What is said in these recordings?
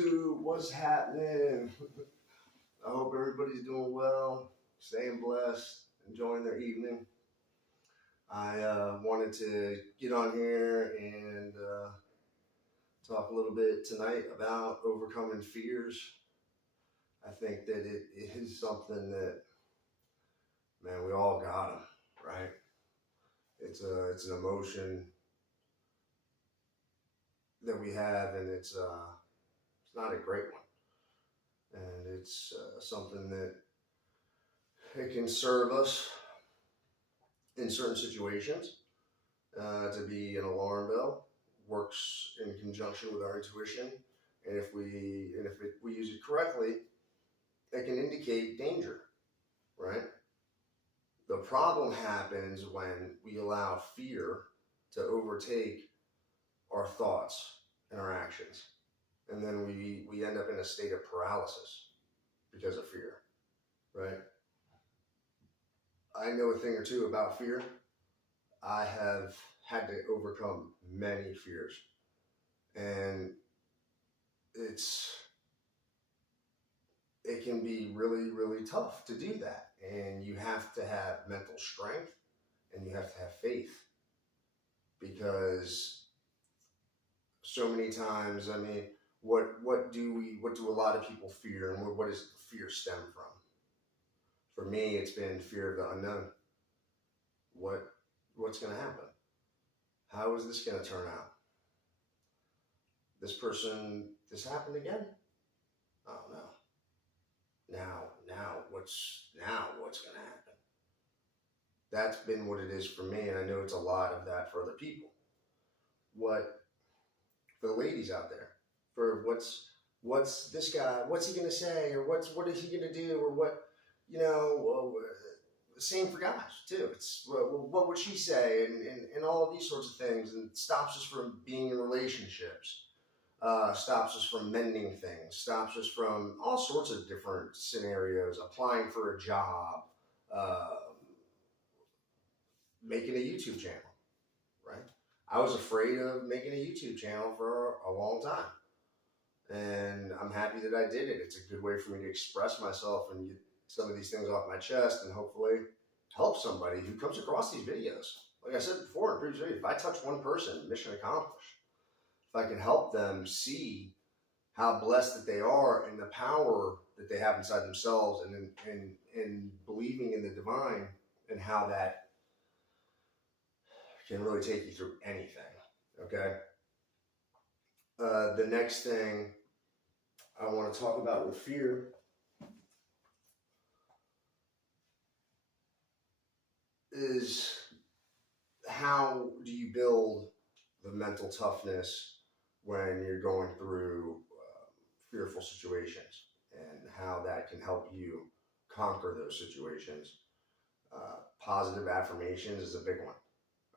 YouTube, what's happening? I hope everybody's doing well, staying blessed, enjoying their evening. I wanted to get on here and talk a little bit tonight about overcoming fears. I think that it is something that, man, we all got them, right? It's an emotion that we have, and it's not a great one, and it's something that it can serve us in certain situations to be an alarm bell. Works in conjunction with our intuition, and if we use it correctly, it can indicate danger, right? The problem happens when we allow fear to overtake our thoughts and our actions, and then we end up in a state of paralysis because of fear, right? I know a thing or two about fear. I have had to overcome many fears, and it can be really, really tough to do that. And you have to have mental strength, and you have to have faith, because so many times, I mean, what do a lot of people fear, and what does fear stem from? For me, it's been fear of the unknown. What's going to happen? How is this going to turn out? This happened again? Oh no. Now what's going to happen? That's been what it is for me, and I know it's a lot of that for other people. What for the ladies out there? For what's this guy? What's he going to say? Or what is he going to do? Or what, same for guys too. It's what would she say, and all of these sorts of things, and it stops us from being in relationships, stops us from mending things, stops us from all sorts of different scenarios, applying for a job, making a YouTube channel, right? I was afraid of making a YouTube channel for a long time, and I'm happy that I did it. It's a good way for me to express myself and get some of these things off my chest, and hopefully help somebody who comes across these videos. Like I said before in previous videos, if I touch one person, mission accomplished. If I can help them see how blessed that they are, and the power that they have inside themselves, and believing in the divine, and how that can really take you through anything, okay? The next thing I want to talk about with fear is, how do you build the mental toughness when you're going through fearful situations, and how that can help you conquer those situations. Positive affirmations is a big one,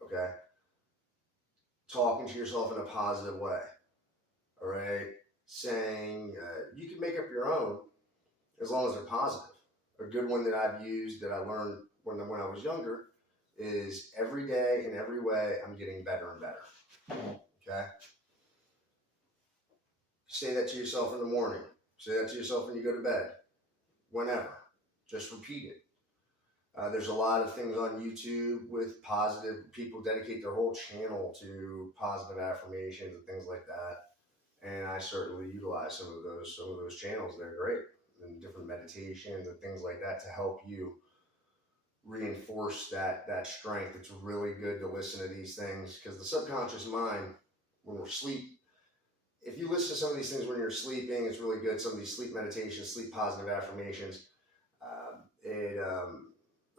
okay? Talking to yourself in a positive way, all right? Saying, you can make up your own as long as they're positive. A good one that I've used, that I learned when I was younger, is every day in every way I'm getting better and better, okay? Say that to yourself in the morning. Say that to yourself when you go to bed. Whenever. Just repeat it. There's a lot of things on YouTube with positive, people dedicate their whole channel to positive affirmations and things like that. And I certainly utilize some of those channels. They're great. And different meditations and things like that to help you reinforce that strength. It's really good to listen to these things, because the subconscious mind, when we're asleep, if you listen to some of these things when you're sleeping, it's really good. Some of these sleep meditations, sleep positive affirmations, it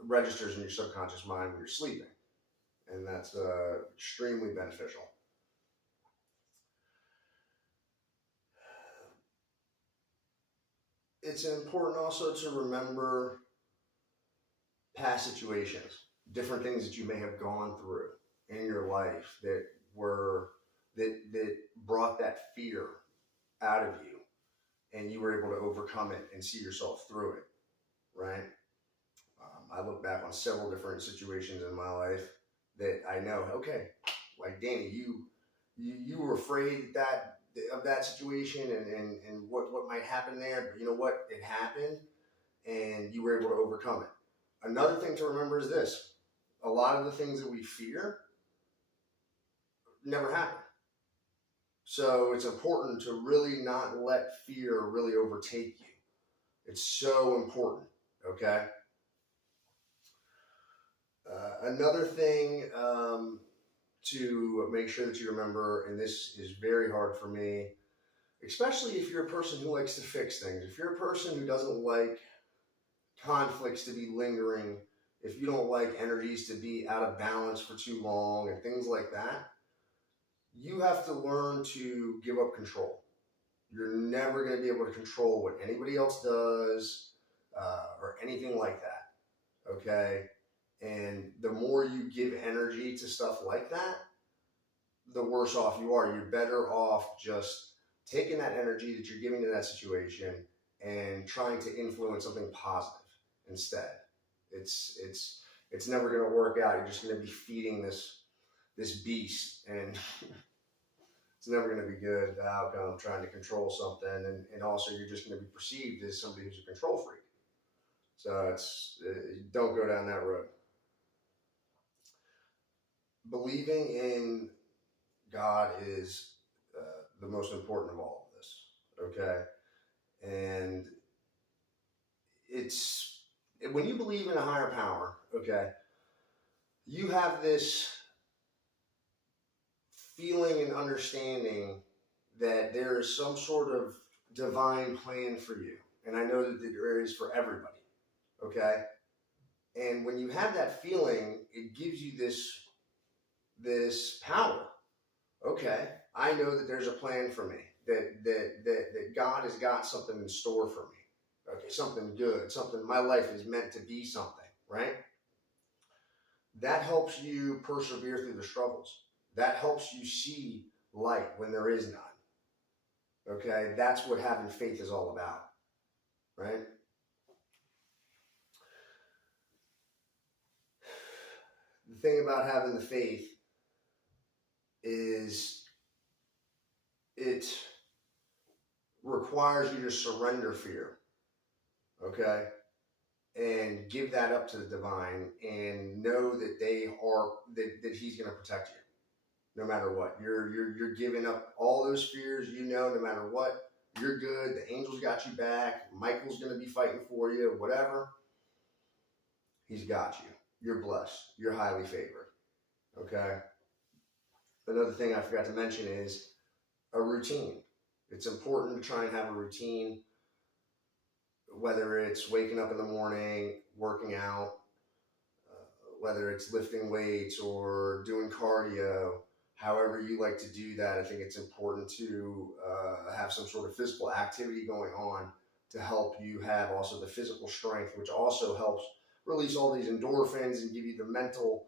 registers in your subconscious mind when you're sleeping, and that's extremely beneficial. It's important also to remember past situations, different things that you may have gone through in your life that brought that fear out of you, and you were able to overcome it and see yourself through it, right? I look back on several different situations in my life that I know, okay, like Danny, you were afraid that of that situation and what might happen there, but you know what? It happened and you were able to overcome it. Another thing to remember is this: a lot of the things that we fear never happen. So it's important to really not let fear really overtake you. It's so important, okay? Another thing to make sure that you remember, and this is very hard for me, especially if you're a person who likes to fix things, if you're a person who doesn't like conflicts to be lingering, if you don't like energies to be out of balance for too long and things like that, you have to learn to give up control. You're never going to be able to control what anybody else does or anything like that, okay? And the more you give energy to stuff like that, the worse off you are. You're better off just taking that energy that you're giving to that situation and trying to influence something positive instead. It's never going to work out. You're just going to be feeding this beast, and it's never going to be good, the outcome, trying to control something. And also you're just going to be perceived as somebody who's a control freak. So don't go down that road. Believing in God is the most important of all of this, okay? And when you believe in a higher power, okay, you have this feeling and understanding that there is some sort of divine plan for you. And I know that there is for everybody, okay? And when you have that feeling, it gives you this power. Okay, I know that there's a plan for me, that God has got something in store for me. Okay, something good, something, my life is meant to be something, right? That helps you persevere through the struggles. That helps you see light when there is none. Okay, that's what having faith is all about, right? The thing about having the faith is it requires you to surrender fear, okay? And give that up to the divine and know that that he's going to protect you no matter what. You're giving up all those fears, no matter what. You're good. The angels got you back. Michael's going to be fighting for you, whatever. He's got you. You're blessed. You're highly favored, okay? Another thing I forgot to mention is a routine. It's important to try and have a routine, whether it's waking up in the morning, working out, whether it's lifting weights or doing cardio, however you like to do that. I think it's important to have some sort of physical activity going on to help you have also the physical strength, which also helps release all these endorphins and give you the mental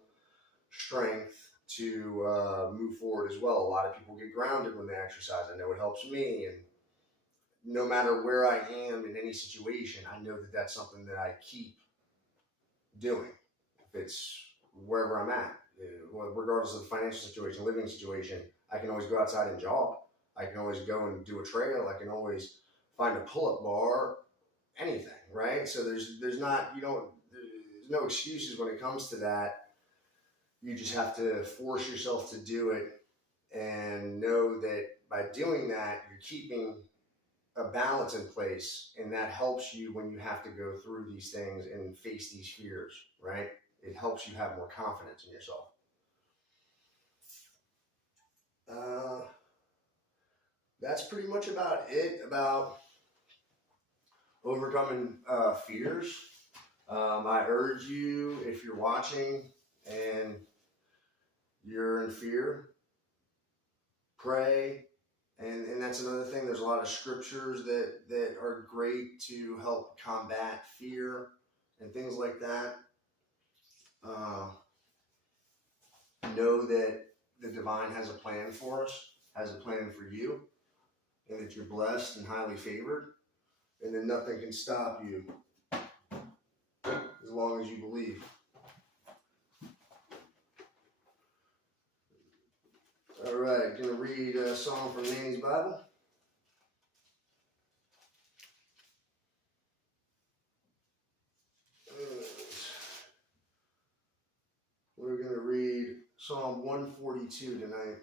strength to move forward as well. A lot of people get grounded when they exercise. I know it helps me, and no matter where I am in any situation, I know that that's something that I keep doing. If it's wherever I'm at, regardless of the financial situation, living situation, I can always go outside and jog. I can always go and do a trail. I can always find a pull-up bar, anything, right? So there's no excuses when it comes to that. You just have to force yourself to do it and know that by doing that, you're keeping a balance in place, and that helps you when you have to go through these things and face these fears, right? It helps you have more confidence in yourself. That's pretty much about it about overcoming fears. I urge you, if you're watching and you're in fear, pray. And that's another thing. There's a lot of scriptures that are great to help combat fear and things like that. Know that the divine has a plan for us, has a plan for you, and that you're blessed and highly favored, and that nothing can stop you as long as you believe. All right, gonna read a song from Nanny's Bible. We're gonna read Psalm 142 tonight.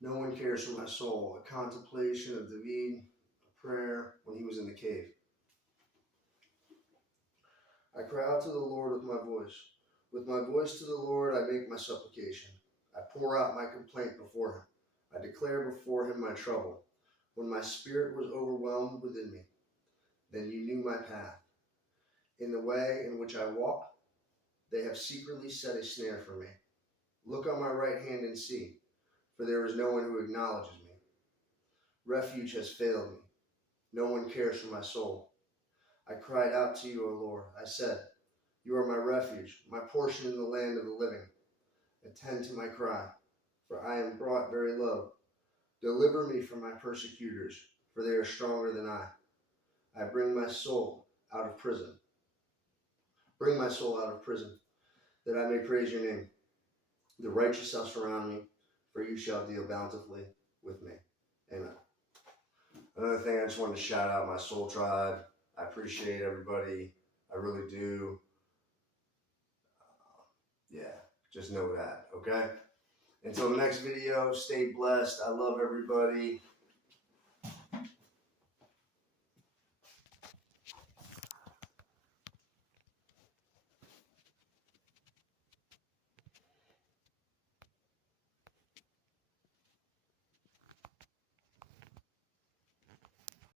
No one cares for my soul. A contemplation of David, a prayer when he was in the cave. I cry out to the Lord with my voice. With my voice to the Lord, I make my supplication. I pour out my complaint before him. I declare before him my trouble. When my spirit was overwhelmed within me, then you knew my path. In the way in which I walk, they have secretly set a snare for me. Look on my right hand and see, for there is no one who acknowledges me. Refuge has failed me. No one cares for my soul. I cried out to you, O Lord. I said, you are my refuge, my portion in the land of the living. Attend to my cry, for I am brought very low. Deliver me from my persecutors, for they are stronger than I. I bring my soul out of prison. Bring my soul out of prison, that I may praise your name. The righteous shall surround me, for you shall deal bountifully with me. Amen. Another thing, I just wanted to shout out my soul tribe. I appreciate everybody. I really do. Yeah, just know that, okay? Until the next video, stay blessed. I love everybody.